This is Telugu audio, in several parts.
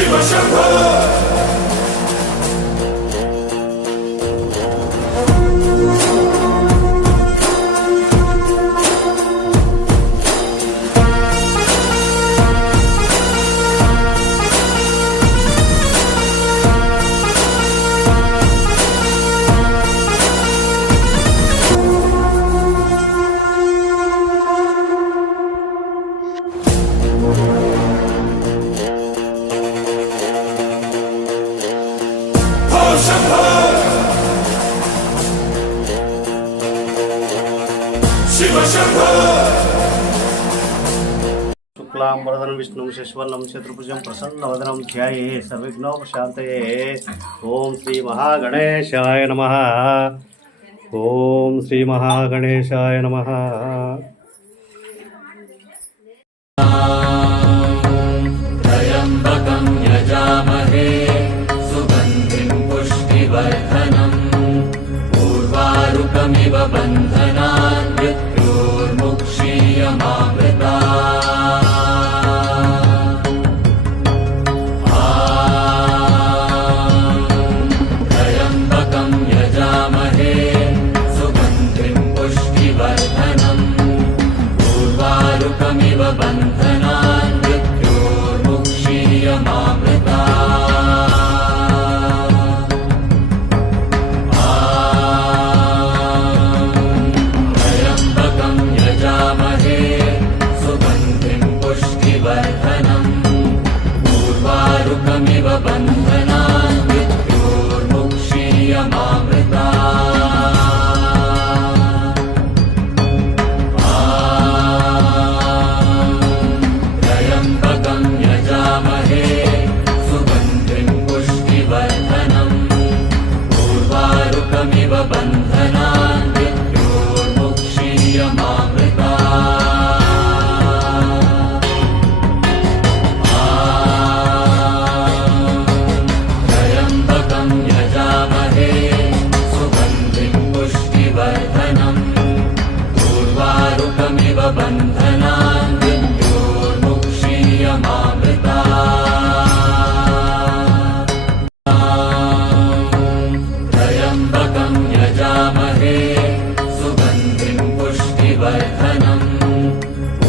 शिव शंभो शुक्लांबरधरं विष्णुं शशिवर्णं चतुर्भुजं प्रसन्नवदनं ध्याये सर्वविघ्नोपशान्तये। ओम श्री महागणेशाय नमः। ओम श्री महागणेशाय नमः। त्र्यम्बकं यजामहे सुगन्धिं पुष्टिवर्धनम् उर्वारुकमिव बन्धनान् मृत्योर्मुक्षीयमामृतात्। त्र्यम्बकं यजामहे सुगन्धिं पुष्टिवर्धनम् उर्वारुकमिव बन्धनान् त्र्यम्बकं यजामहे सुगन्धिं पुष्टिवर्धनम् उर्वारुकमिव बन्धनान् मृत्योर्मुक्षीयमामृतात्। त्र्यम्बकं यजामहे सुगन्धिं पुष्टिवर्धनम् उर्वारुकमिव बन्धनान् त्र्यम्बकं यजामहे सुगन्धिं पुष्टिवर्धनम् उर्वारुकमिव बन्धनान् त्र्यम्बकं यजामहे सुगन्धिं पुष्टिवर्धनम्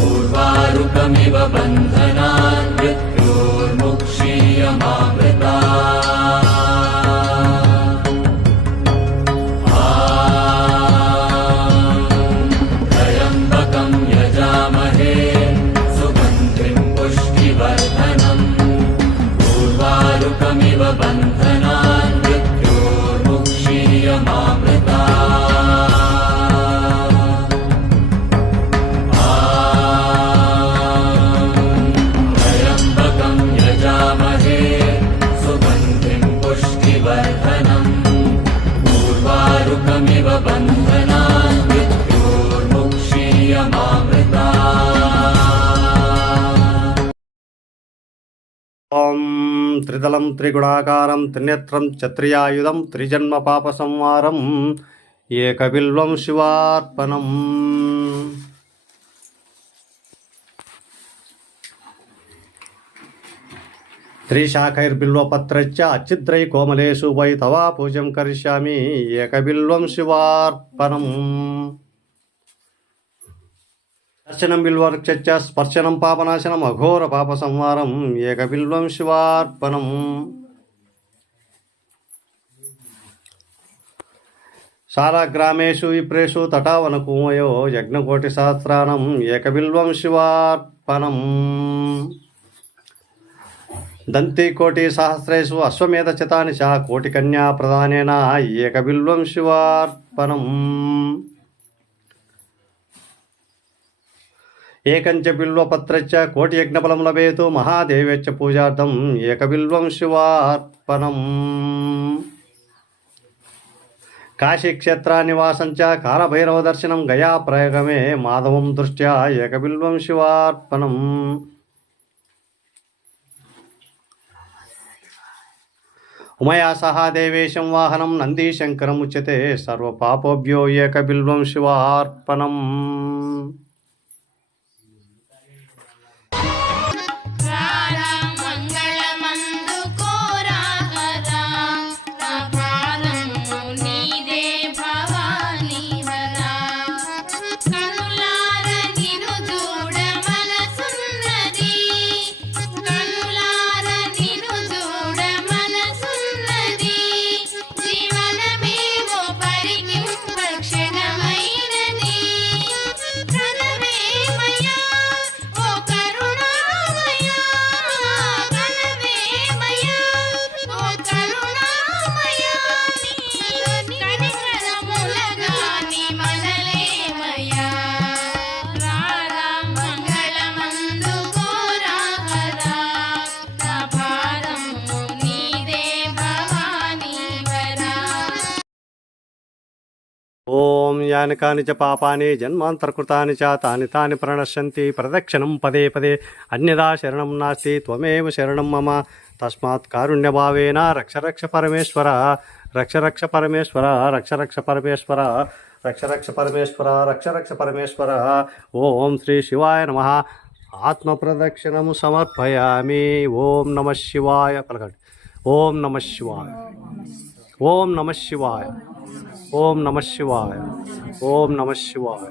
उर्वारुकमिव बन्धनान् मृत्योर्मुक्षीयमामृतात्। त्र्यम्बकं यजामहे सुगन्धिं पुष्टिवर्धनम् उर्वारुकमिव बन्धनान् त्र्यम्बकं यजामहे सुगन्धिं पुष्टिवर्धनम् उर्वारुकमिव बन्धनान् मृत्योर्मुक्षीयमामृतात्। ओम त्रिदलं त्रिगुणाकारं त्रिनेत्रं चत्रियायुधं त्रिजन्म पाप संहारं एकबिल्वं शिवार्पणम्। त्रिशाखैर्बिल्वपत्रश्च अच्छिद्रै कोमलेषु वै तवा पूजं करिष्यामि एकबिल्वं शिवार्पणम्। दर्शनं बिल्ववृक्षश्च स्पर्शनं पापनाशनम् अघोर पाप संहारम् एकबिल्वं शिवार्पणम्। शालाग्रामेषु विप्रेषु तटावनकुमयो यज्ञकोटिसहस्राणम् एकबिल्वं शिवार्पणम्। दन्तिकोटिसहस्रेषु अश्वमेधशतानि च कोटिकन्या प्रदानेन एकबिल्वं शिवार्पणम्। ఏకంచ బిల్వపత్రచ్చ కోటి యజ్ఞఫలం లభేతు మహాదేవ్యచ్చ పూజార్థం ఏకబిల్వం శివార్పణం. కాశీక్షేత్ర నివాసంచ కాలభైరవ దర్శనం గయా ప్రయోగమే మాధవం దృష్ట్యా ఏకబిల్వం శివార్పణం. ఉమయా సహా దేవేశం వాహనం నందీశంకరముచ్యతే సర్వపాపోభ్యో ఏకబిల్వం శివార్పణం. మంగళమంద యాని కాని చ పాపాని జన్మాంతరకృతాని చ తాని తాని ప్రణశ్యంతి ప్రదక్షిణం పదే పదే అన్యదా శరణం నాస్తి త్వమేవ శరణం మమ తస్మాత్ కారుణ్యభావేన రక్ష రక్ష పరమేశ్వర రక్ష రక్ష పరమేశ్వర రక్ష రక్ష పరమేశ్వర రక్ష రక్ష పరమేశ్వర రక్ష రక్ష పరమేశ్వర. ఓం శ్రీ శివాయ నమః. ఆత్మప్రదక్షిణము సమర్పయామి. ఓం నమః శివాయ పలకండి. ఓం నమః శివాయ. ఓం నమః శివాయ. ఓం నమః శివాయ. ఓం నమః శివాయ.